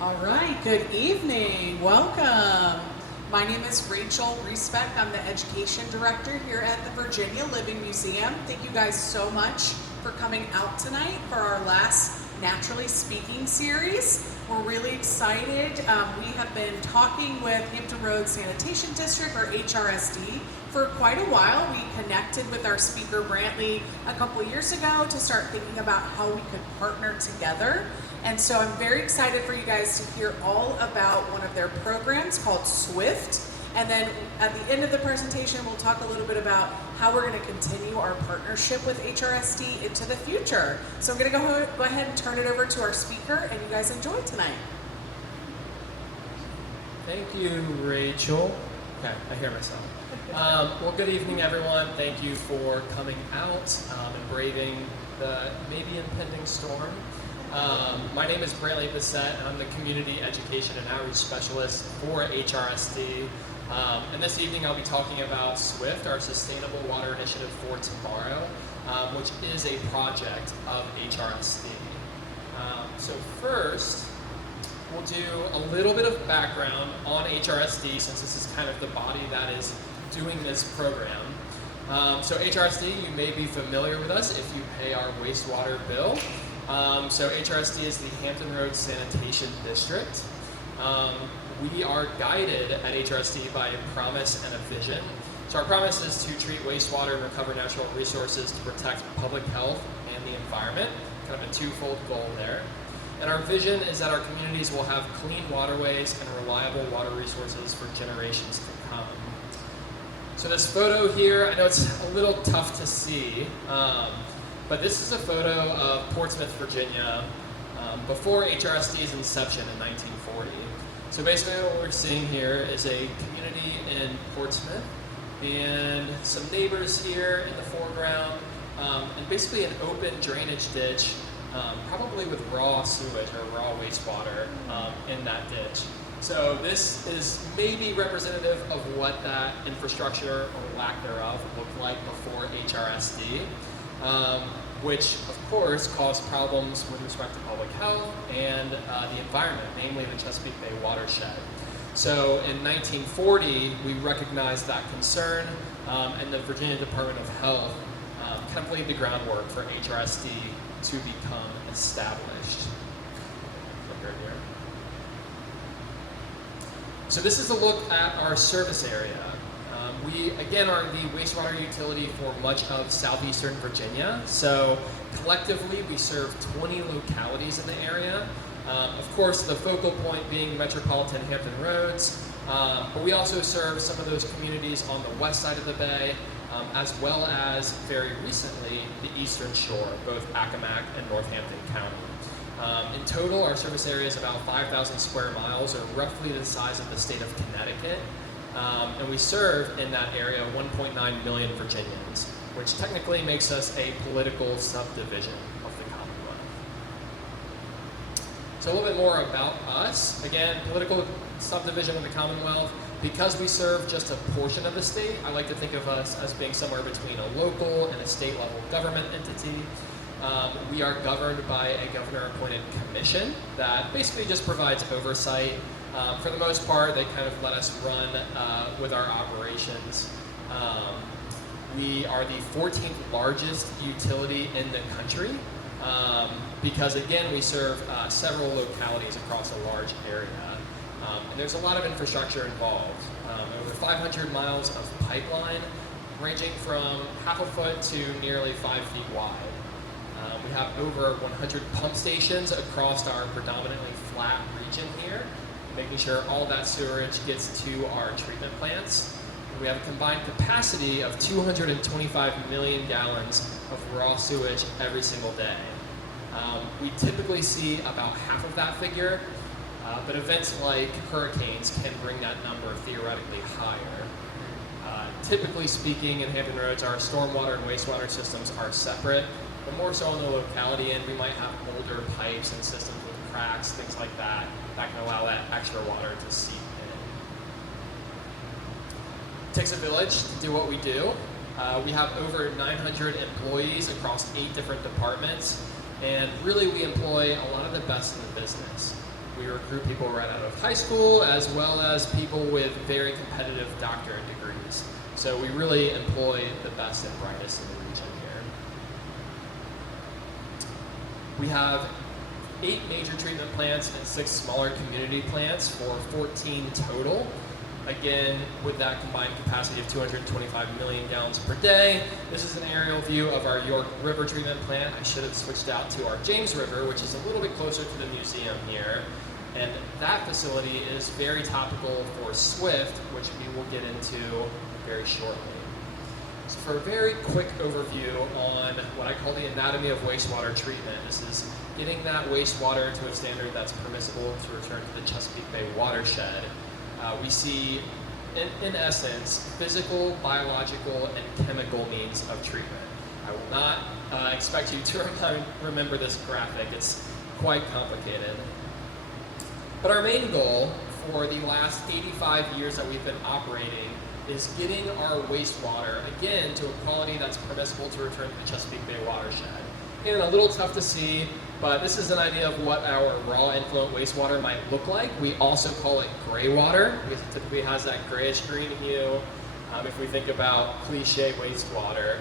All right, good evening. Welcome. My name is Rachel Reesbeck. I'm the Education Director here at the Virginia Living Museum. Thank you guys so much for coming out tonight for our last Naturally Speaking series. We're really excited. We have been talking with Hampton Roads Sanitation District, or HRSD, for quite a while. We connected with our speaker Brantley a couple years ago to start thinking about how we could partner together. And so I'm very excited for you guys to hear all about one of their programs called SWIFT. And then at the end of the presentation, we'll talk a little bit about how we're going to continue our partnership with HRSD into the future. So I'm going to go ahead and turn it over to our speaker, and you guys enjoy tonight. Thank you, Rachel. Okay, I hear myself. Well, good evening, everyone. Thank you for coming out and braving the maybe impending storm. My name is Brantley Bissette, and I'm the Community Education and Outreach Specialist for HRSD. And this evening I'll be talking about SWIFT, our Sustainable Water Initiative for Tomorrow, which is a project of HRSD. So first, we'll do a little bit of background on HRSD, since this is kind of the body that is doing this program. So HRSD, you may be familiar with us if you pay our wastewater bill. So HRSD is the Hampton Roads Sanitation District. We are guided at HRSD by a promise and a vision. So our promise is to treat wastewater and recover natural resources to protect public health and the environment, kind of a twofold goal there. And our vision is that our communities will have clean waterways and reliable water resources for generations to come. So this photo here, I know it's a little tough to see, but this is a photo of Portsmouth, Virginia, before HRSD's inception in 1940. So basically what we're seeing here is a community in Portsmouth and some neighbors here in the foreground, and basically an open drainage ditch, probably with raw sewage or raw wastewater in that ditch. So this is maybe representative of what that infrastructure or lack thereof looked like before HRSD. Which of course caused problems with respect to public health and the environment, namely the Chesapeake Bay watershed. So in 1940, we recognized that concern, and the Virginia Department of Health kind of laid the groundwork for HRSD to become established. So this is a look at our service area. We, again, are the wastewater utility for much of southeastern Virginia. So collectively, we serve 20 localities in the area. Of course, the focal point being metropolitan Hampton Roads, but we also serve some of those communities on the west side of the bay, as well as, very recently, the eastern shore, both Accomack and Northampton County. In total, our service area is about 5,000 square miles, or roughly the size of the state of Connecticut. And we serve in that area 1.9 million Virginians, which technically makes us a political subdivision of the Commonwealth. So a little bit more about us. Again, political subdivision of the Commonwealth. Because we serve just a portion of the state, I like to think of us as being somewhere between a local and a state level government entity. We are governed by a governor-appointed commission that basically just provides oversight. For the most part, they kind of let us run with our operations. We are the 14th largest utility in the country because, again, we serve several localities across a large area. And there's a lot of infrastructure involved. Over 500 miles of pipeline, ranging from half a foot to nearly 5 feet wide. We have over 100 pump stations across our predominantly flat region here, making sure all that sewerage gets to our treatment plants. We have a combined capacity of 225 million gallons of raw sewage every single day. We typically see about half of that figure, but events like hurricanes can bring that number theoretically higher. Typically speaking, in Hampton Roads, our stormwater and wastewater systems are separate, but more so on the locality end, we might have older pipes and systems with cracks, things like that, that can allow that extra water to seep in. It takes a village to do what we do. We have over 900 employees across 8 different departments, and really we employ a lot of the best in the business. We recruit people right out of high school as well as people with very competitive doctorate degrees. So we really employ the best and brightest in the region here. We have 8 major treatment plants and 6 smaller community plants for 14 total. Again, with that combined capacity of 225 million gallons per day. This is an aerial view of our York River treatment plant. I should have switched out to our James River, which is a little bit closer to the museum here. And that facility is very topical for SWIFT, which we will get into very shortly. So for a very quick overview on what I call the anatomy of wastewater treatment, this is getting that wastewater to a standard that's permissible to return to the Chesapeake Bay watershed. We see, in essence, physical, biological, and chemical means of treatment. I will not expect you to remember this graphic. It's quite complicated. But our main goal for the last 85 years that we've been operating is getting our wastewater, again, to a quality that's permissible to return to the Chesapeake Bay watershed. And a little tough to see, but this is an idea of what our raw influent wastewater might look like. We also call it gray water because it typically has that grayish green hue if we think about cliche wastewater.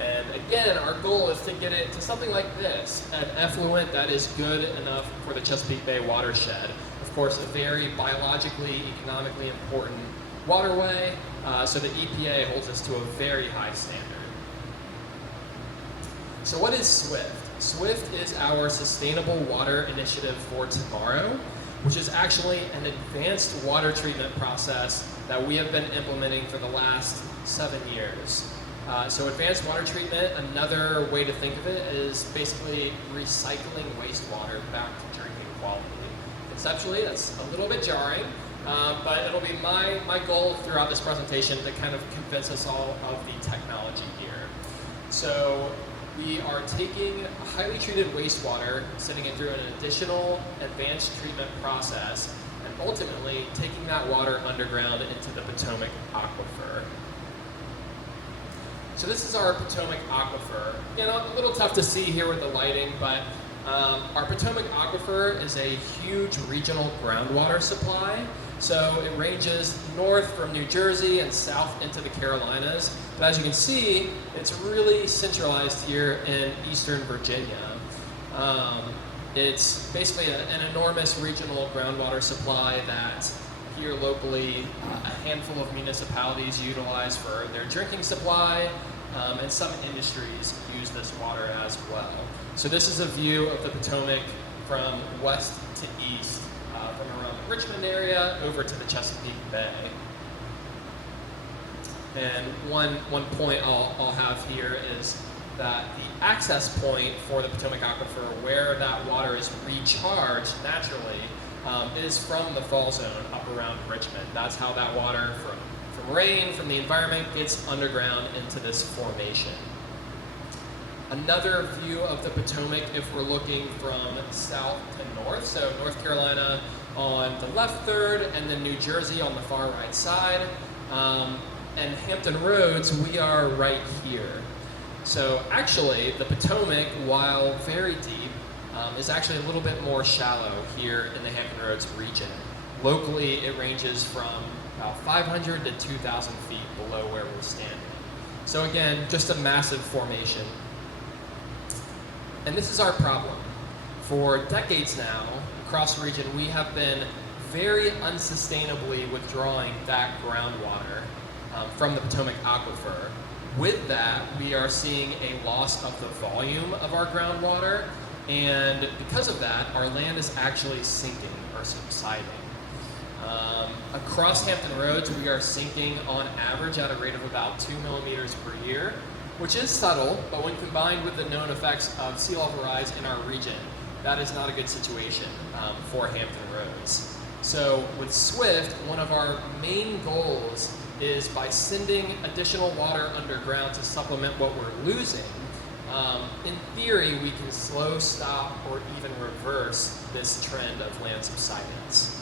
And again, our goal is to get it to something like this, an effluent that is good enough for the Chesapeake Bay watershed. Of course, a very biologically, economically important waterway, so the EPA holds us to a very high standard. So what is SWIFT? SWIFT is our Sustainable Water Initiative for Tomorrow, which is actually an advanced water treatment process that we have been implementing for the last 7 years. So advanced water treatment, another way to think of it, is basically recycling wastewater back to drinking quality. Conceptually, that's a little bit jarring, but it'll be my goal throughout this presentation to kind of convince us all of the technology here. So we are taking highly treated wastewater, sending it through an additional advanced treatment process, and ultimately taking that water underground into the Potomac Aquifer. So this is our Potomac Aquifer. You know, a little tough to see here with the lighting, but our Potomac Aquifer is a huge regional groundwater supply. So it ranges north from New Jersey and south into the Carolinas. But as you can see, it's really centralized here in eastern Virginia. It's basically an enormous regional groundwater supply that here locally a handful of municipalities utilize for their drinking supply, and some industries use this water as well. So this is a view of the Potomac from west to east, from around the Richmond area over to the Chesapeake Bay. And one point I'll have here is that the access point for the Potomac Aquifer, where that water is recharged naturally, is from the fall zone up around Richmond. That's how that water from rain, from the environment, gets underground into this formation. Another view of the Potomac if we're looking from south to north, so North Carolina on the left third, and then New Jersey on the far right side. And Hampton Roads, we are right here. So actually, the Potomac, while very deep, is actually a little bit more shallow here in the Hampton Roads region. Locally, it ranges from about 500 to 2,000 feet below where we're standing. So again, just a massive formation. And this is our problem. For decades now, across the region, we have been very unsustainably withdrawing that groundwater from the Potomac Aquifer. With that, we are seeing a loss of the volume of our groundwater, and because of that, our land is actually sinking or subsiding. Across Hampton Roads, we are sinking on average at a rate of about 2 millimeters per year, which is subtle, but when combined with the known effects of sea level rise in our region, that is not a good situation for Hampton Roads. So with SWIFT, one of our main goals is by sending additional water underground to supplement what we're losing, in theory, we can slow, stop, or even reverse this trend of land subsidence.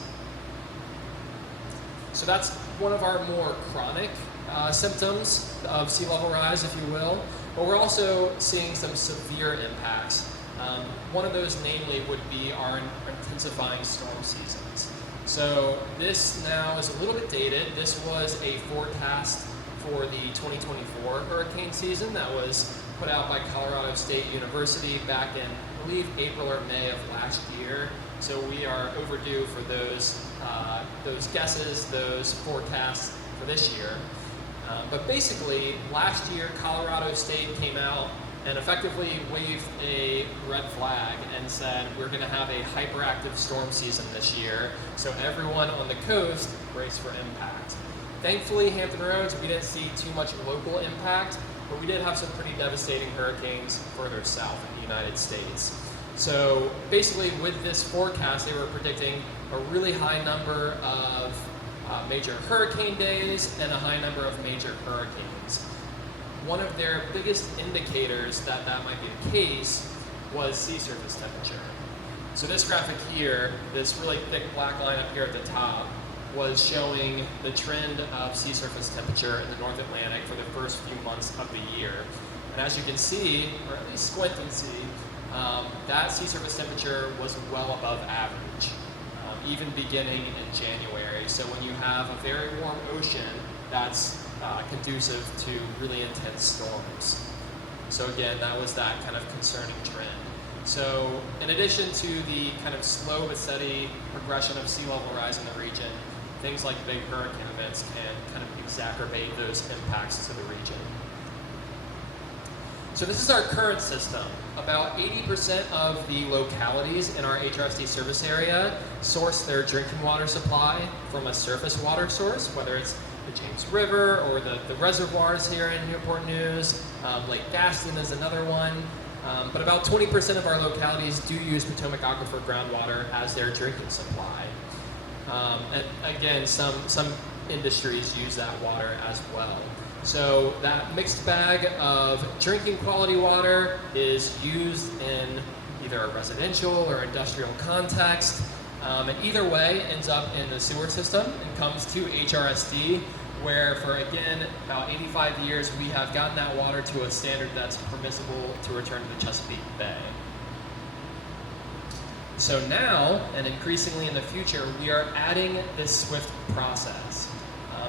So that's one of our more chronic symptoms of sea level rise, if you will, but we're also seeing some severe impacts One of those, namely, would be our intensifying storm seasons. So this now is a little bit dated. This was a forecast for the 2024 hurricane season that was put out by Colorado State University back in, I believe, April or May of last year. So we are overdue for those guesses, those forecasts for this year. But basically, last year, Colorado State came out and effectively waved a red flag and said, we're going to have a hyperactive storm season this year, so everyone on the coast brace for impact. Thankfully, Hampton Roads, we didn't see too much local impact, but we did have some pretty devastating hurricanes further south in the United States. So basically, with this forecast, they were predicting a really high number of major hurricane days and a high number of major hurricanes. One of their biggest indicators that that might be the case was sea surface temperature. So this graphic here, this really thick black line up here at the top, was showing the trend of sea surface temperature in the North Atlantic for the first few months of the year. And as you can see, or at least squint and see, that sea surface temperature was well above average, even beginning in January. So when you have a very warm ocean, that's conducive to really intense storms. So again, that was that kind of concerning trend. So in addition to the kind of slow but steady progression of sea level rise in the region, things like big hurricane events can kind of exacerbate those impacts to the region. So this is our current system. About 80% of the localities in our HRSD service area source their drinking water supply from a surface water source, whether it's the James River or the reservoirs here in Newport News. Lake Gaston is another one. But about 20% of our localities do use Potomac Aquifer groundwater as their drinking supply. And again, some industries use that water as well. So that mixed bag of drinking quality water is used in either a residential or industrial context. And either way ends up in the sewer system and comes to HRSD, where for, again, about 85 years, we have gotten that water to a standard that's permissible to return to the Chesapeake Bay. So now, and increasingly in the future, we are adding this SWIFT process.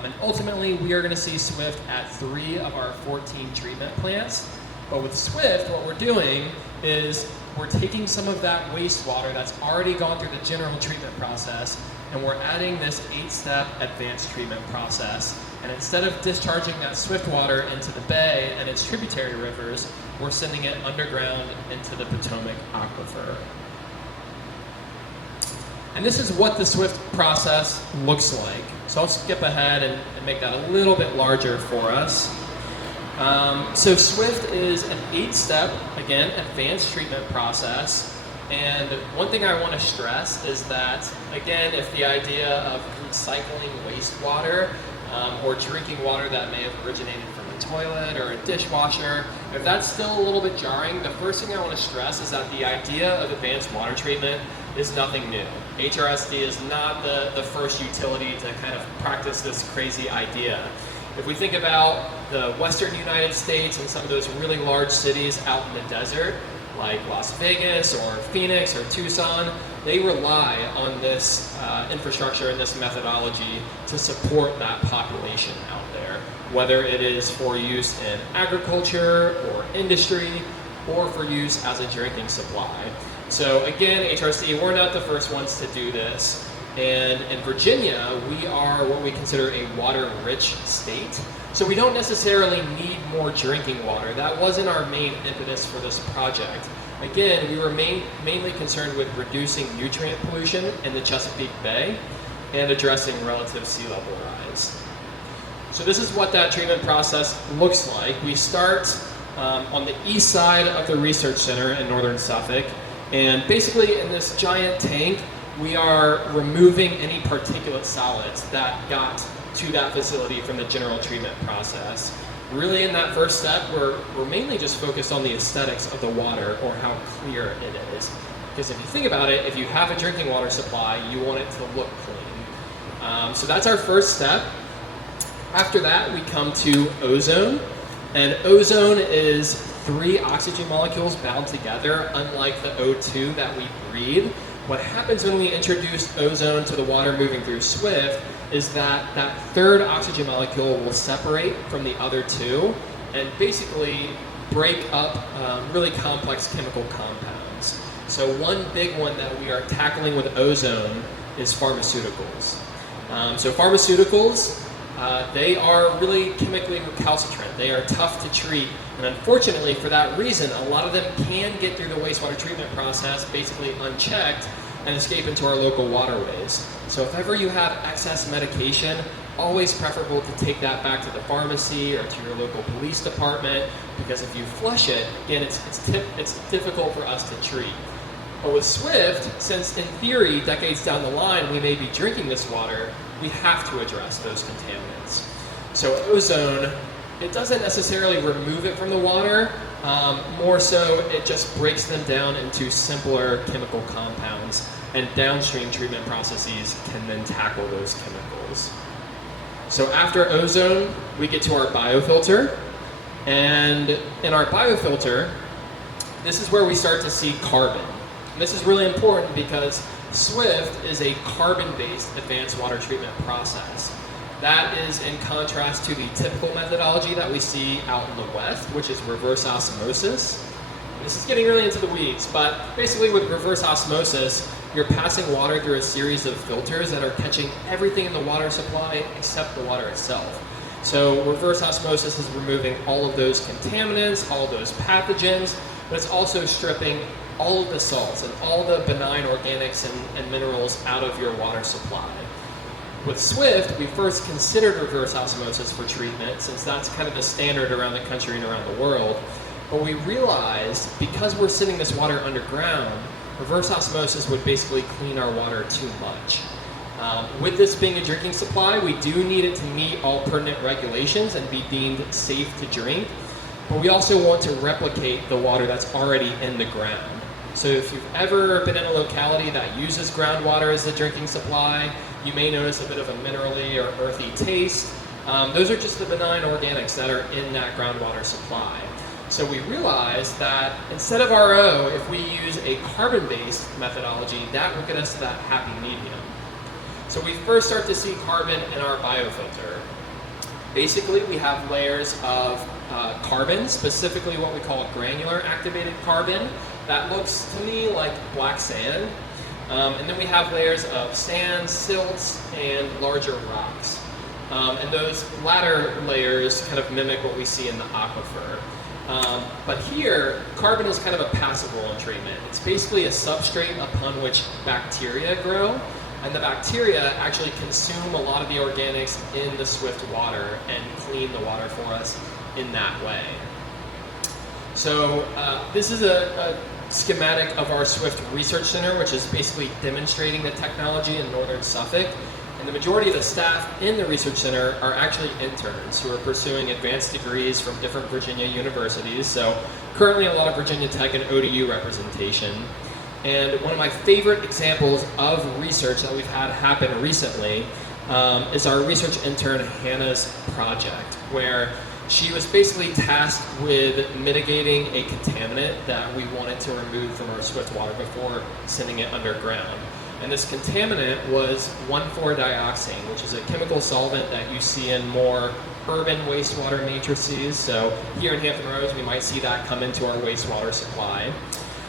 And ultimately, we are going to see SWIFT at 3 of our 14 treatment plants. But with SWIFT, what we're doing is we're taking some of that wastewater that's already gone through the general treatment process, and we're adding this 8-step advanced treatment process. And instead of discharging that SWIFT water into the bay and its tributary rivers, we're sending it underground into the Potomac Aquifer. And this is what the SWIFT process looks like. So I'll skip ahead and make that a little bit larger for us. So SWIFT is an 8-step, again, advanced treatment process. And one thing I want to stress is that, again, if the idea of recycling wastewater or drinking water that may have originated from a toilet or a dishwasher, if that's still a little bit jarring, the first thing I want to stress is that the idea of advanced water treatment is nothing new. HRSD is not the first utility to kind of practice this crazy idea. If we think about the western United States and some of those really large cities out in the desert, like Las Vegas or Phoenix or Tucson, they rely on this infrastructure and this methodology to support that population out there, whether it is for use in agriculture or industry or for use as a drinking supply. So again, HRSD, we're not the first ones to do this. And in Virginia, we are what we consider a water-rich state. So we don't necessarily need more drinking water. That wasn't our main impetus for this project. Again, we were mainly concerned with reducing nutrient pollution in the Chesapeake Bay and addressing relative sea level rise. So this is what that treatment process looks like. We start on the east side of the research center in northern Suffolk. And basically in this giant tank, we are removing any particulate solids that got to that facility from the general treatment process. Really in that first step, we're mainly just focused on the aesthetics of the water or how clear it is. Because if you think about it, if you have a drinking water supply, you want it to look clean. So that's our first step. After that, we come to ozone. And ozone is 3 oxygen molecules bound together, unlike the O2 that we breathe. What happens when we introduce ozone to the water moving through SWIFT is that that 3rd oxygen molecule will separate from the other 2 and basically break up really complex chemical compounds. So one big one that we are tackling with ozone is pharmaceuticals. So pharmaceuticals, they are really chemically recalcitrant. They are tough to treat, and unfortunately for that reason, a lot of them can get through the wastewater treatment process basically unchecked and escape into our local waterways. So if ever you have excess medication, always preferable to take that back to the pharmacy or to your local police department, because if you flush it, again, it's difficult for us to treat. But with SWIFT, since in theory, decades down the line, we may be drinking this water, we have to address those contaminants. So ozone, it doesn't necessarily remove it from the water, more so it just breaks them down into simpler chemical compounds, and downstream treatment processes can then tackle those chemicals. So after ozone, we get to our biofilter, and in our biofilter, this is where we start to see carbon. This is really important because SWIFT is a carbon-based advanced water treatment process. That is in contrast to the typical methodology that we see out in the West, which is reverse osmosis. This is getting really into the weeds, but basically with reverse osmosis, you're passing water through a series of filters that are catching everything in the water supply except the water itself. So reverse osmosis is removing all of those contaminants, all of those pathogens, but it's also stripping all of the salts and all the benign organics and minerals out of your water supply. With SWIFT, we first considered reverse osmosis for treatment, since that's kind of the standard around the country and around the world. But we realized, because we're sitting this water underground, reverse osmosis would basically clean our water too much. With this being a drinking supply, we do need it to meet all pertinent regulations and be deemed safe to drink. But we also want to replicate the water that's already in the ground. So if you've ever been in a locality that uses groundwater as a drinking supply, you may notice a bit of a minerally or earthy taste. Those are just the benign organics that are in that groundwater supply. So we realized that instead of RO, if we use a carbon-based methodology, that will get us to that happy medium. So we first start to see carbon in our biofilter. Basically, we have layers of carbon, specifically what we call granular activated carbon. That looks to me like black sand. And then we have layers of sand, silts, and larger rocks. And those latter layers kind of mimic what we see in the aquifer. But here, carbon is kind of a passive role in treatment. It's basically a substrate upon which bacteria grow, and the bacteria actually consume a lot of the organics in the SWIFT water and clean the water for us in that way. So this is a schematic of our SWIFT Research Center, which is basically demonstrating the technology in northern Suffolk. And the majority of the staff in the Research Center are actually interns who are pursuing advanced degrees from different Virginia universities. So currently a lot of Virginia Tech and ODU representation. And one of my favorite examples of research that we've had happen recently is our research intern Hannah's project, where she was basically tasked with mitigating a contaminant that we wanted to remove from our SWIFT water before sending it underground. And this contaminant was 1,4-dioxane, which is a chemical solvent that you see in more urban wastewater matrices. So here in Hampton Roads, we might see that come into our wastewater supply.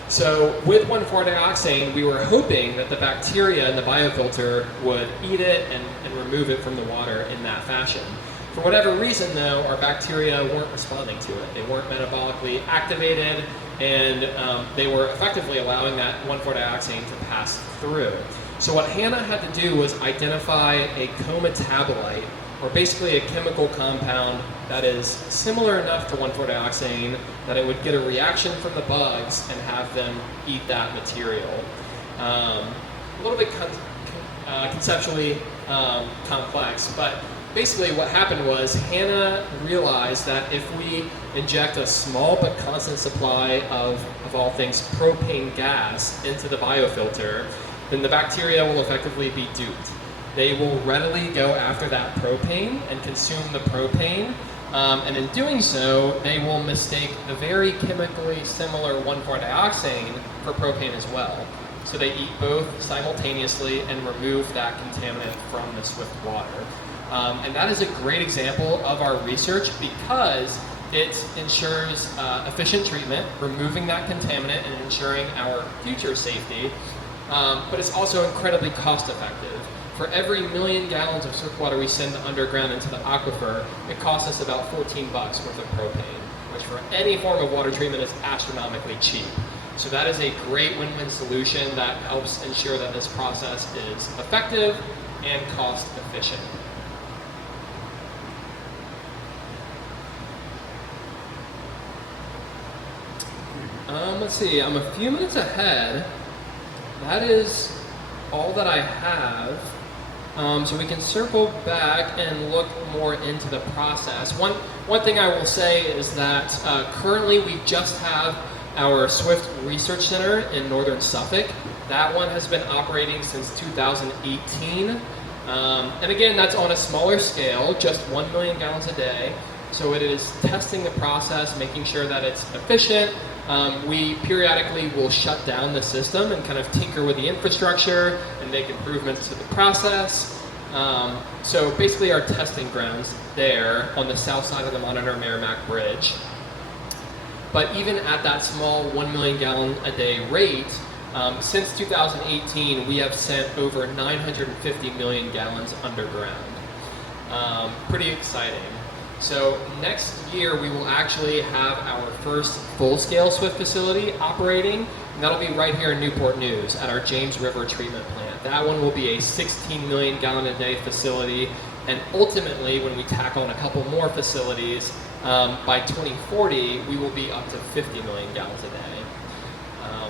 So with 1,4-dioxane, we were hoping that the bacteria in the biofilter would eat it and remove it from the water in that fashion. For whatever reason, though, our bacteria weren't responding to it. They weren't metabolically activated, and they were effectively allowing that 1,4-dioxane to pass through. So what Hannah had to do was identify a co-metabolite, or basically a chemical compound that is similar enough to 1,4-dioxane that it would get a reaction from the bugs and have them eat that material. A little bit conceptually complex, but basically what happened was Hannah realized that if we inject a small but constant supply of all things propane gas into the biofilter, then the bacteria will effectively be duped. They will readily go after that propane and consume the propane, And in doing so, they will mistake the very chemically similar 1,4-dioxane for propane as well. So they eat both simultaneously and remove that contaminant from the swift water. And that is a great example of our research because it ensures efficient treatment, removing that contaminant and ensuring our future safety, but it's also incredibly cost effective. For every 1 million gallons of swift water we send underground into the aquifer, it costs us about 14 bucks worth of propane, which for any form of water treatment is astronomically cheap. So that is a great win-win solution that helps ensure that this process is effective and cost efficient. Let's see, I'm a few minutes ahead. That is all that I have. So we can circle back and look more into the process. One thing I will say is that currently we just have our Swift Research Center in northern Suffolk. That one has been operating since 2018. And again, that's on a smaller scale, just 1 million gallons a day. So it is testing the process, making sure that it's efficient. We periodically will shut down the system and kind of tinker with the infrastructure and make improvements to the process. So basically our testing grounds there on the south side of the Monitor Merrimack Bridge. But even at that small 1 million gallon a day rate, since 2018, we have sent over 950 million gallons underground. Pretty exciting. So next year, we will actually have our first full-scale Swift facility operating, and that'll be right here in Newport News at our James River Treatment Plant. That one will be a 16 million gallon a day facility, and ultimately, when we tack on a couple more facilities, by 2040, we will be up to 50 million gallons a day.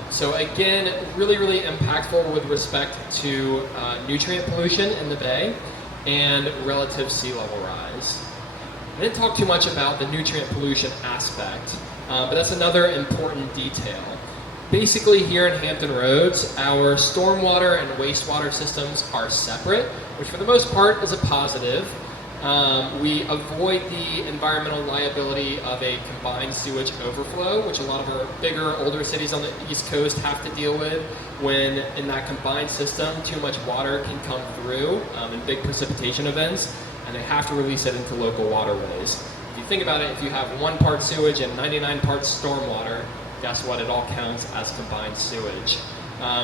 So again, really, really impactful with respect to nutrient pollution in the bay and relative sea level rise. I didn't talk too much about the nutrient pollution aspect, but that's another important detail. Basically here in Hampton Roads, our stormwater and wastewater systems are separate, which for the most part is a positive. We avoid the environmental liability of a combined sewage overflow, which a lot of our bigger, older cities on the East Coast have to deal with when in that combined system too much water can come through in big precipitation events, and they have to release it into local waterways. If you think about it, if you have 1 part sewage and 99 parts stormwater, guess what? It all counts as combined sewage.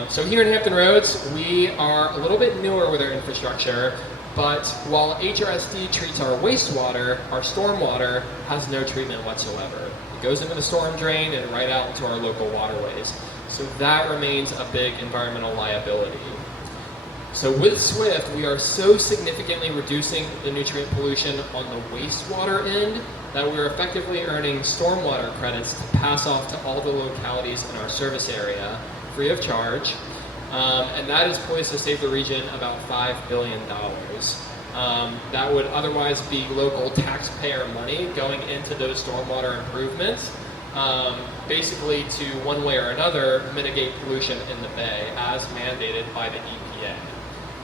So here in Hampton Roads, we are a little bit newer with our infrastructure, but while HRSD treats our wastewater, our stormwater has no treatment whatsoever. It goes into the storm drain and right out into our local waterways. So that remains a big environmental liability. So with Swift, we are so significantly reducing the nutrient pollution on the wastewater end that we're effectively earning stormwater credits to pass off to all the localities in our service area free of charge. And that is poised to save the region about $5 billion. That would otherwise be local taxpayer money going into those stormwater improvements, basically to one way or another mitigate pollution in the bay as mandated by the EPA.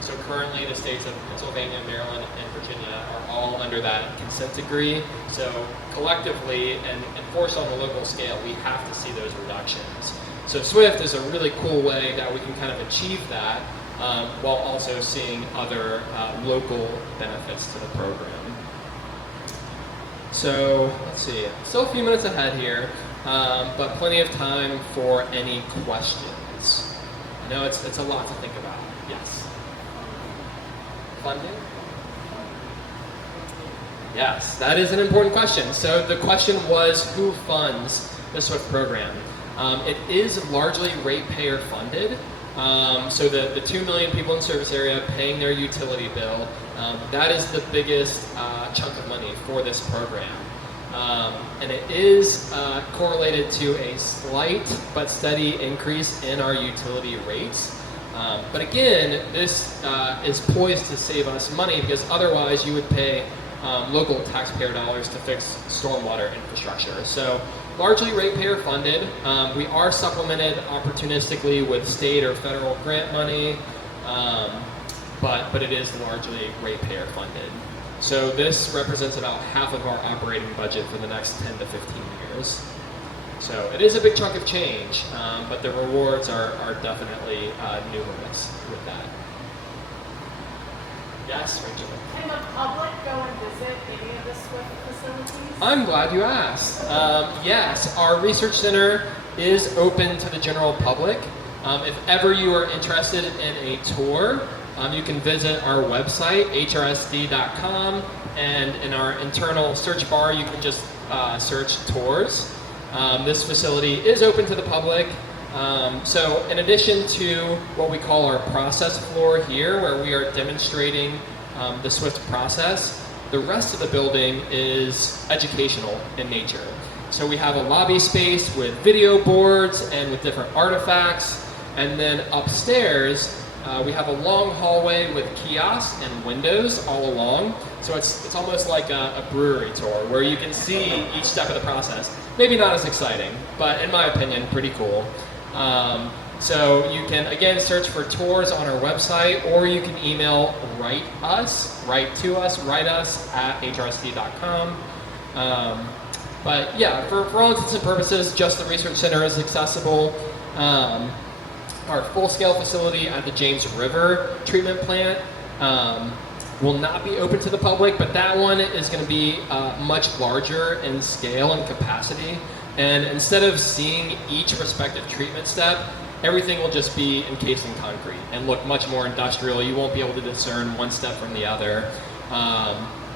So currently the states of Pennsylvania, Maryland, and Virginia are all under that consent decree. So collectively and enforced on the local scale, we have to see those reductions. So Swift is a really cool way that we can kind of achieve that while also seeing other local benefits to the program. So let's see, still a few minutes ahead here, but plenty of time for any questions. I know it's a lot to think about. Yes. Funding? Yes, that is an important question. So the question was, who funds the SWIFT program? It is largely ratepayer funded. So the 2 million people in service area paying their utility bill, that is the biggest chunk of money for this program. And it is correlated to a slight but steady increase in our utility rates. But again, this is poised to save us money because otherwise you would pay local taxpayer dollars to fix stormwater infrastructure. So largely ratepayer funded. We are supplemented opportunistically with state or federal grant money. but it is largely ratepayer funded. So this represents about half of our operating budget for the next 10 to 15 years. So it is a big chunk of change, but the rewards are definitely numerous with that. Yes, Rachel? Can the public go and visit any of the SWIFT facilities? I'm glad you asked. Yes, our research center is open to the general public. If ever you are interested in a tour, you can visit our website, hrsd.com, and in our internal search bar, you can just search tours. This facility is open to the public. So in addition to what we call our process floor here, where we are demonstrating the SWIFT process, the rest of the building is educational in nature. So we have a lobby space with video boards and with different artifacts. And then upstairs, we have a long hallway with kiosks and windows all along. So it's almost like a brewery tour where you can see each step of the process. Maybe not as exciting, but in my opinion, pretty cool. So you can, again, search for tours on our website, or you can email write us at hrsd.com. But yeah, for all intents and purposes, just the research center is accessible. Our full-scale facility at the James River treatment plant will not be open to the public, but that one is going to be much larger in scale and capacity. And instead of seeing each respective treatment step, everything will just be encased in concrete and look much more industrial. You won't be able to discern one step from the other.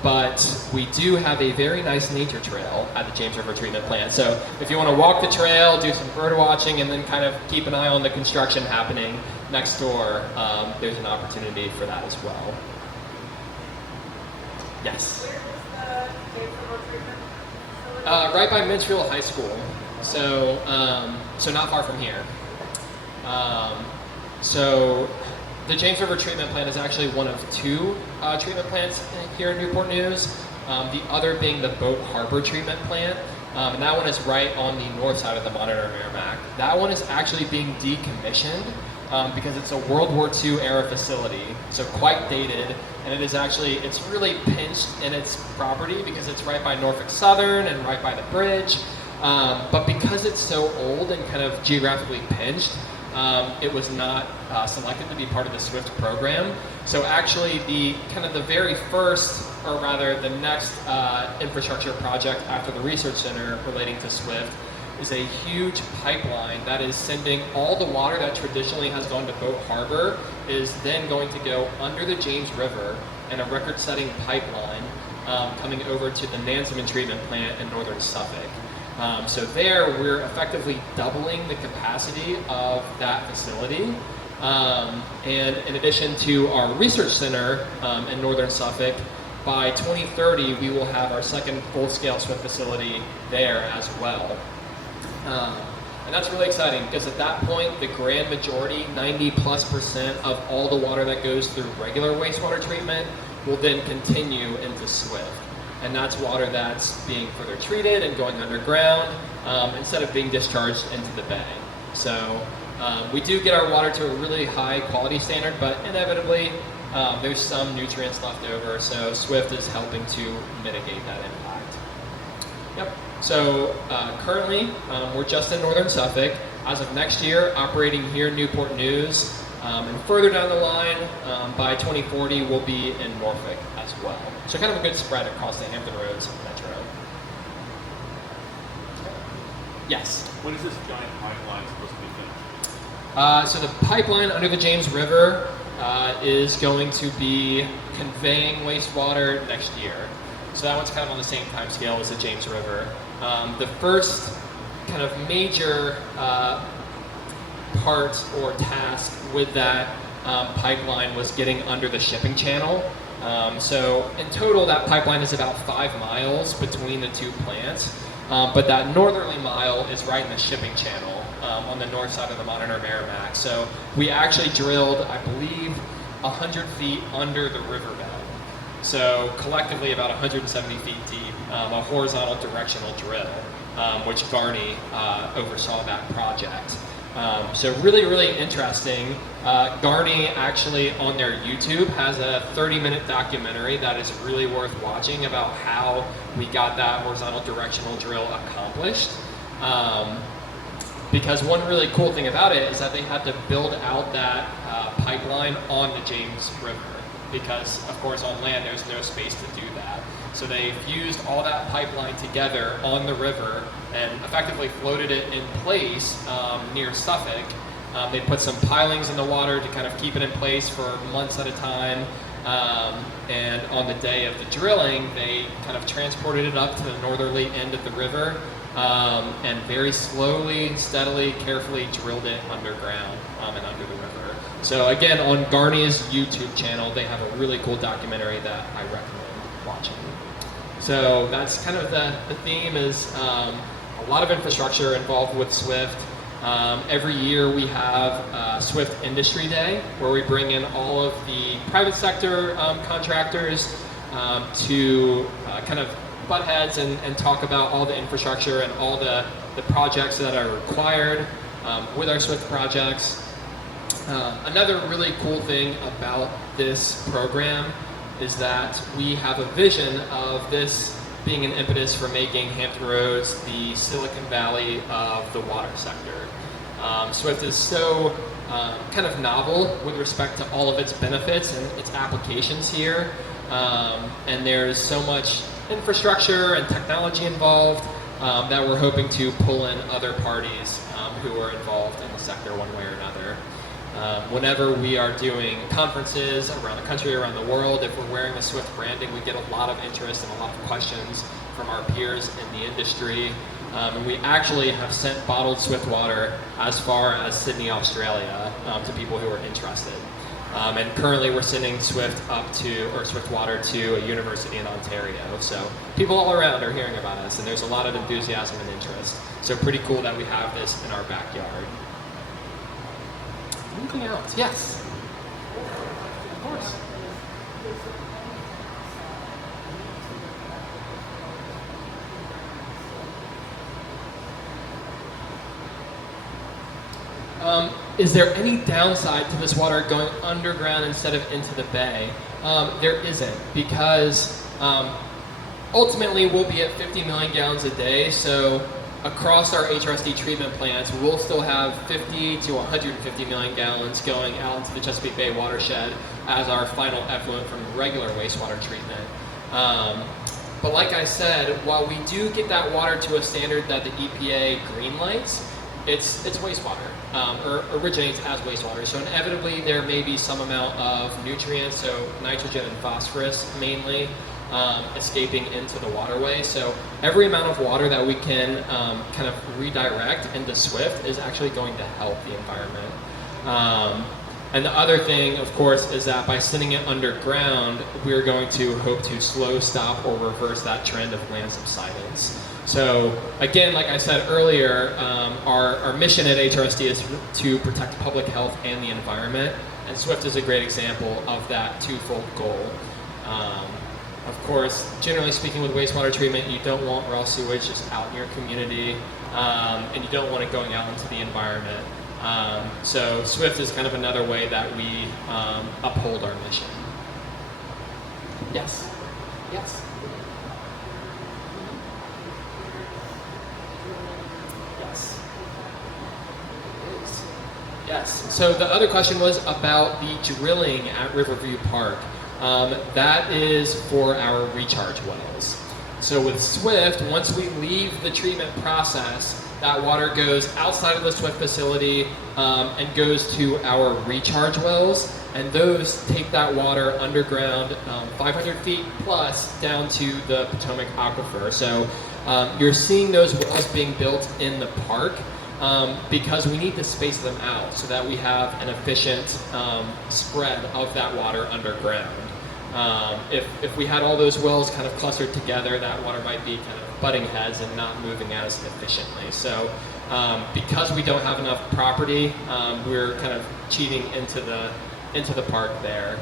But we do have a very nice nature trail at the James River treatment plant. So if you want to walk the trail, do some bird watching, and then kind of keep an eye on the construction happening next door, there's an opportunity for that as well. Yes? Where is the James River treatment facility? Right by Mansfield High School. So, so not far from here. So the James River treatment plant is actually one of two treatment plants here in Newport News. The other being the Boat Harbor treatment plant. And that one is right on the north side of the Monitor Merrimack. That one is actually being decommissioned because it's a World War II era facility, so quite dated. And it is actually, it's really pinched in its property because it's right by Norfolk Southern and right by the bridge. But because it's so old and kind of geographically pinched, it was not selected to be part of the SWIFT program. So actually the very first, or rather the next infrastructure project after the research center relating to SWIFT is a huge pipeline that is sending all the water that traditionally has gone to Boat Harbor is then going to go under the James River in a record-setting pipeline coming over to the Nansemond treatment plant in northern Suffolk. So there, we're effectively doubling the capacity of that facility. And in addition to our research center in northern Suffolk, by 2030, we will have our second full-scale SWIFT facility there as well. And that's really exciting because at that point, the grand majority, 90+% of all the water that goes through regular wastewater treatment will then continue into SWIFT. And that's water that's being further treated and going underground instead of being discharged into the bay. So we do get our water to a really high quality standard, but inevitably there's some nutrients left over, so SWIFT is helping to mitigate that impact. Yep. So currently we're just in northern Suffolk. As of next year, operating here in Newport News, and further down the line, by 2040, we'll be in Norfolk as well. So kind of a good spread across the Hampton Roads metro. Yes? When is this giant pipeline supposed to be finished? So the pipeline under the James River is going to be conveying wastewater next year. So that one's kind of on the same time scale as the James River. The first kind of major part or task with that pipeline was getting under the shipping channel. So in total, that pipeline is about 5 miles between the two plants. But that northerly mile is right in the shipping channel on the north side of the Monitor Merrimack. So we actually drilled, I believe, 100 feet under the riverbed. So collectively about 170 feet deep, a horizontal directional drill, which Garney oversaw that project. So really, really interesting. Garney actually on their YouTube has a 30-minute documentary that is really worth watching about how we got that horizontal directional drill accomplished. Because one really cool thing about it is that they had to build out that pipeline on the James River, because of course on land there's no space to do that. So they fused all that pipeline together on the river and effectively floated it in place near Suffolk. They put some pilings in the water to kind of keep it in place for months at a time. And on the day of the drilling, they kind of transported it up to the northerly end of the river and very slowly, steadily, carefully drilled it underground and under the river. So again, on Garney's YouTube channel, they have a really cool documentary that I recommend watching. So that's kind of the theme is a lot of infrastructure involved with Swift. Every year we have Swift Industry Day, where we bring in all of the private sector contractors to kind of butt heads and talk about all the infrastructure and all the projects that are required with our Swift projects. Another really cool thing about this program is that we have a vision of this being an impetus for making Hampton Roads the Silicon Valley of the water sector. Swift is so kind of novel with respect to all of its benefits and its applications here. And there's so much infrastructure and technology involved that we're hoping to pull in other parties who are involved in the sector one way or another. Whenever we are doing conferences around the country, around the world, if we're wearing the Swift branding, we get a lot of interest and a lot of questions from our peers in the industry. And we actually have sent bottled Swift water as far as Sydney, Australia, to people who are interested. And currently we're sending Swift water to a university in Ontario. So people all around are hearing about us, and there's a lot of enthusiasm and interest. So pretty cool that we have this in our backyard. Anything else? Yes. Of course. Is there any downside to this water going underground instead of into the bay? There isn't, because ultimately we'll be at 50 million gallons a day, so across our HRSD treatment plants, we'll still have 50 to 150 million gallons going out into the Chesapeake Bay watershed as our final effluent from regular wastewater treatment. But like I said, while we do get that water to a standard that the EPA green lights, it's wastewater, or originates as wastewater. So inevitably there may be some amount of nutrients, so nitrogen and phosphorus mainly, escaping into the waterway. So every amount of water that we can kind of redirect into Swift is actually going to help the environment. And the other thing, of course, is that by sending it underground, we're going to hope to slow, stop, or reverse that trend of land subsidence. So again, like I said earlier, our mission at HRSD is to protect public health and the environment, and Swift is a great example of that twofold goal. Of course, generally speaking with wastewater treatment, you don't want raw sewage just out in your community, and you don't want it going out into the environment. So Swift is kind of another way that we uphold our mission. Yes? Yes? Yes. Yes. So the other question was about the drilling at Riverview Park. That is for our recharge wells. So with Swift, once we leave the treatment process, that water goes outside of the Swift facility and goes to our recharge wells, and those take that water underground 500 feet plus down to the Potomac Aquifer. So you're seeing those wells being built in the park because we need to space them out so that we have an efficient spread of that water underground. If we had all those wells kind of clustered together, that water might be kind of butting heads and not moving as efficiently. So because we don't have enough property, we're kind of cheating into the park there.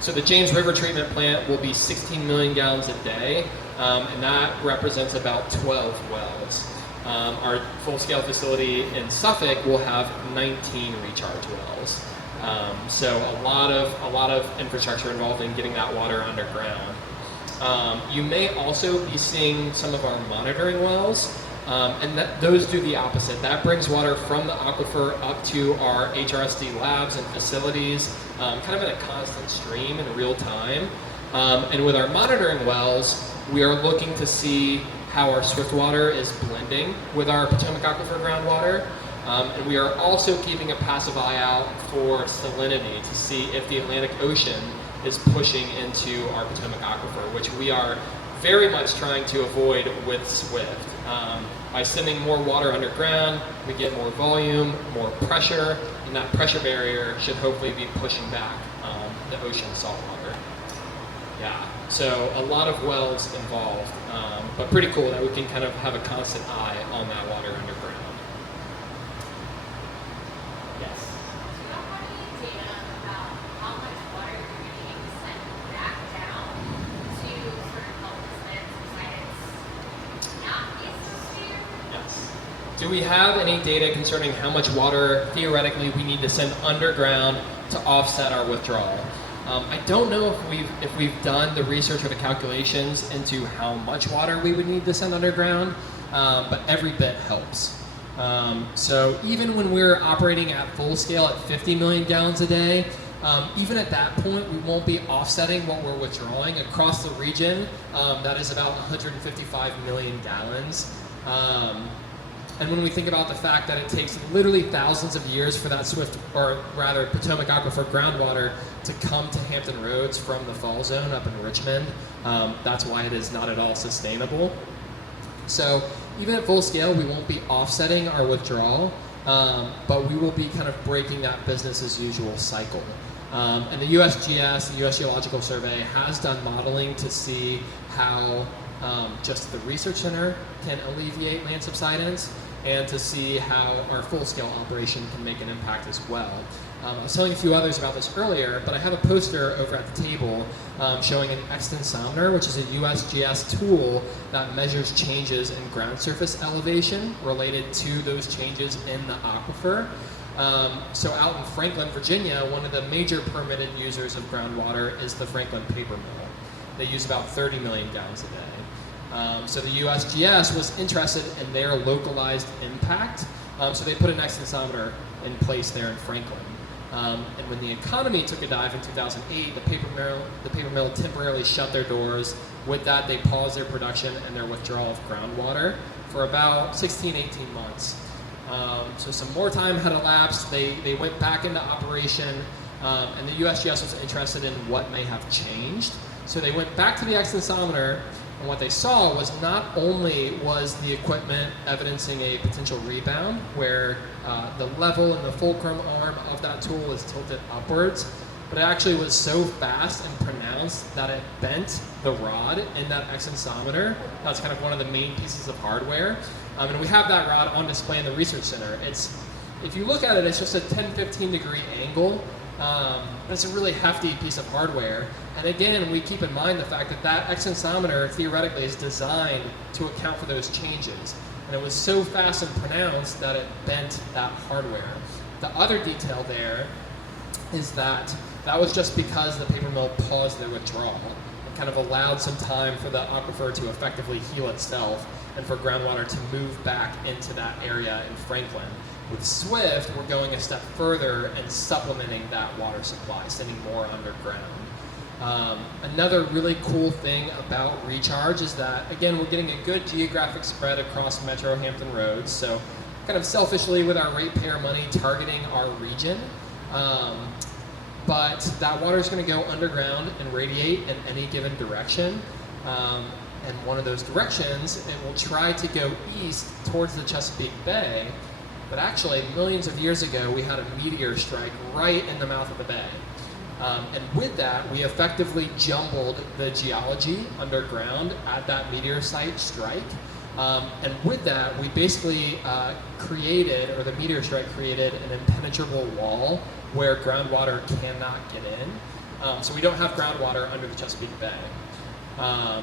So the James River treatment plant will be 16 million gallons a day, and that represents about 12 wells. Our full-scale facility in Suffolk will have 19 recharge wells. So a lot of infrastructure involved in getting that water underground. You may also be seeing some of our monitoring wells, and those do the opposite. That brings water from the aquifer up to our HRSD labs and facilities, kind of in a constant stream in real time. And with our monitoring wells, we are looking to see how our swift water is blending with our Potomac Aquifer groundwater. And we are also keeping a passive eye out for salinity to see if the Atlantic Ocean is pushing into our Potomac Aquifer, which we are very much trying to avoid with SWIFT. By sending more water underground, we get more volume, more pressure, and that pressure barrier should hopefully be pushing back the ocean saltwater. Yeah, so a lot of wells involved, but pretty cool that we can kind of have a constant eye on that water underground. Yes? Do you have any data about how much water you're going to need to send back down to sort of help this land subside its not mesosphere? Yes. Do we have any data concerning how much water theoretically we need to send underground to offset our withdrawal? I don't know if we've done the research or the calculations into how much water we would need to send underground, but every bit helps. So even when we're operating at full scale at 50 million gallons a day, even at that point, we won't be offsetting what we're withdrawing across the region. That is about 155 million gallons. And when we think about the fact that it takes literally thousands of years for that Potomac Aquifer groundwater to come to Hampton Roads from the fall zone up in Richmond, that's why it is not at all sustainable. So even at full scale, we won't be offsetting our withdrawal, but we will be kind of breaking that business as usual cycle. And the USGS, the US Geological Survey, has done modeling to see how just the research center can alleviate land subsidence, and to see how our full-scale operation can make an impact as well. I was telling a few others about this earlier, but I have a poster over at the table showing an extensometer, which is a USGS tool that measures changes in ground surface elevation related to those changes in the aquifer. So out in Franklin, Virginia, one of the major permitted users of groundwater is the Franklin paper mill. They use about 30 million gallons a day. So the USGS was interested in their localized impact, so they put an extensometer in place there in Franklin. And when the economy took a dive in 2008, the paper mill temporarily shut their doors. With that, they paused their production and their withdrawal of groundwater for about 16, 18 months. So some more time had elapsed. They went back into operation, and the USGS was interested in what may have changed. So they went back to the extensometer, and what they saw was not only was the equipment evidencing a potential rebound, where the level and the fulcrum arm of that tool is tilted upwards, but it actually was so fast and pronounced that it bent the rod in that extensometer. That's kind of one of the main pieces of hardware. And we have that rod on display in the research center. If you look at it, it's just a 10-15 degree angle. But it's a really hefty piece of hardware. And again, we keep in mind the fact that that extensometer theoretically is designed to account for those changes. And it was so fast and pronounced that it bent that hardware. The other detail there is that that was just because the paper mill paused their withdrawal and kind of allowed some time for the aquifer to effectively heal itself and for groundwater to move back into that area in Franklin. With SWIFT, we're going a step further and supplementing that water supply, sending more underground. Another really cool thing about recharge is that, again, we're getting a good geographic spread across Metro Hampton Roads, so kind of selfishly with our ratepayer money targeting our region. But that water is going to go underground and radiate in any given direction. And one of those directions, it will try to go east towards the Chesapeake Bay. But actually, millions of years ago, we had a meteor strike right in the mouth of the bay. And with that, we effectively jumbled the geology underground at that meteor site strike. And with that, we basically created, or the meteor strike created, an impenetrable wall where groundwater cannot get in. So we don't have groundwater under the Chesapeake Bay.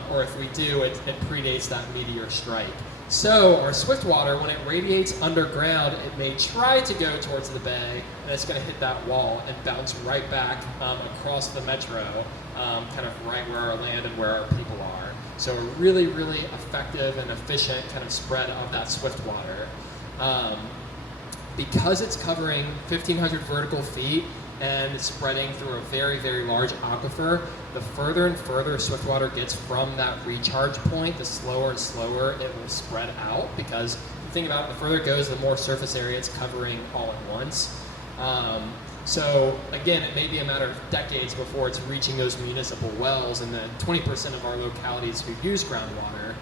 Or if we do, it predates that meteor strike. So our swift water, when it radiates underground, it may try to go towards the bay, and it's going to hit that wall and bounce right back across the metro, kind of right where our land and where our people are. So a really, really effective and efficient kind of spread of that swift water. Because it's covering 1,500 vertical feet and it's spreading through a very, very large aquifer, the further and further swift water gets from that recharge point, the slower and slower it will spread out, because the thing about it, the further it goes, the more surface area it's covering all at once. So again, it may be a matter of decades before it's reaching those municipal wells and the 20% of our localities who use groundwater.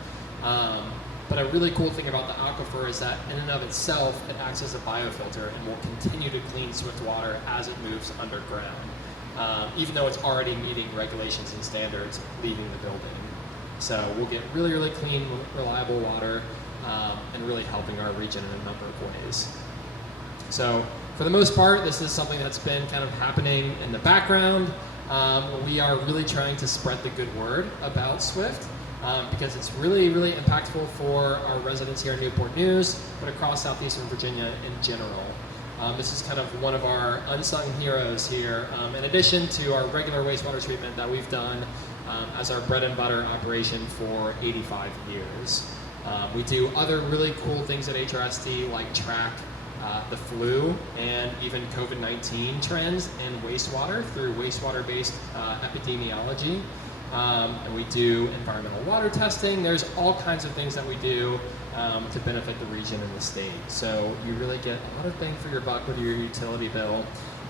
But a really cool thing about the aquifer is that in and of itself, it acts as a biofilter and will continue to clean swift water as it moves underground, even though it's already meeting regulations and standards leaving the building. So we'll get really, really clean, reliable water and really helping our region in a number of ways. So for the most part, this is something that's been kind of happening in the background. We are really trying to spread the good word about Swift. Because it's really, really impactful for our residents here in Newport News, but across southeastern Virginia in general. This is kind of one of our unsung heroes here, in addition to our regular wastewater treatment that we've done as our bread and butter operation for 85 years. We do other really cool things at HRSD, like track the flu and even COVID-19 trends in wastewater through wastewater-based epidemiology. And we do environmental water testing. There's all kinds of things that we do to benefit the region and the state. So you really get a lot of bang for your buck with your utility bill.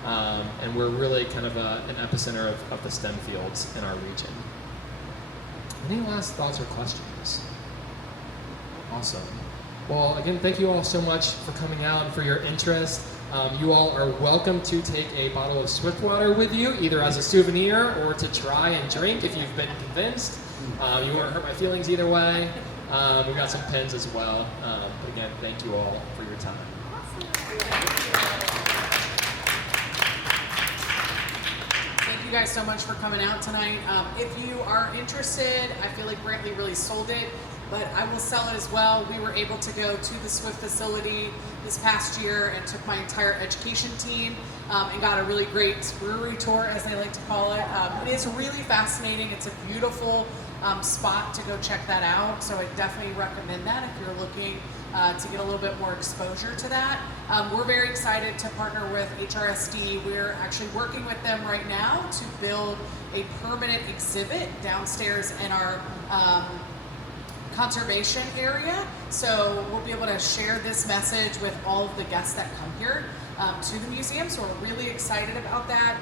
And we're really kind of an epicenter of the STEM fields in our region. Any last thoughts or questions? Awesome. Well, again, thank you all so much for coming out and for your interest. You all are welcome to take a bottle of Swift water with you, either as a souvenir or to try and drink if you've been convinced. You won't hurt my feelings either way. We've got some pens as well. But again, thank you all for your time. Thank you guys so much for coming out tonight. If you are interested, I feel like Brantley really sold it, but I will sell it as well. We were able to go to the Swift facility this past year and took my entire education team and got a really great brewery tour, as they like to call it. It is really fascinating. It's a beautiful spot to go check that out. So I definitely recommend that if you're looking to get a little bit more exposure to that. We're very excited to partner with HRSD. We're actually working with them right now to build a permanent exhibit downstairs in our conservation area. So we'll be able to share this message with all of the guests that come here to the museum. So we're really excited about that.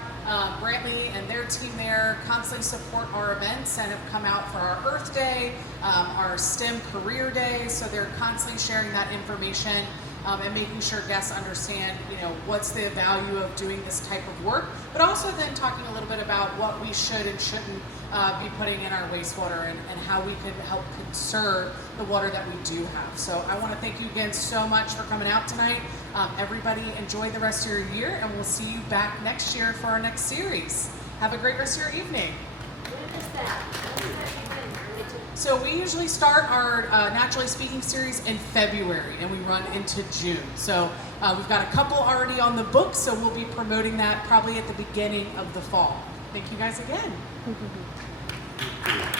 Brantley and their team there constantly support our events and have come out for our Earth Day, our STEM Career Day. So they're constantly sharing that information and making sure guests understand, what's the value of doing this type of work, but also then talking a little bit about what we should and shouldn't be putting in our wastewater and how we can help conserve the water that we do have. So I want to thank you again so much for coming out tonight. Everybody enjoy the rest of your year, and we'll see you back next year for our next series. Have a great rest of your evening. When is that? So we usually start our Naturally Speaking series in February, and we run into June. So we've got a couple already on the books, so we'll be promoting that probably at the beginning of the fall. Thank you guys again.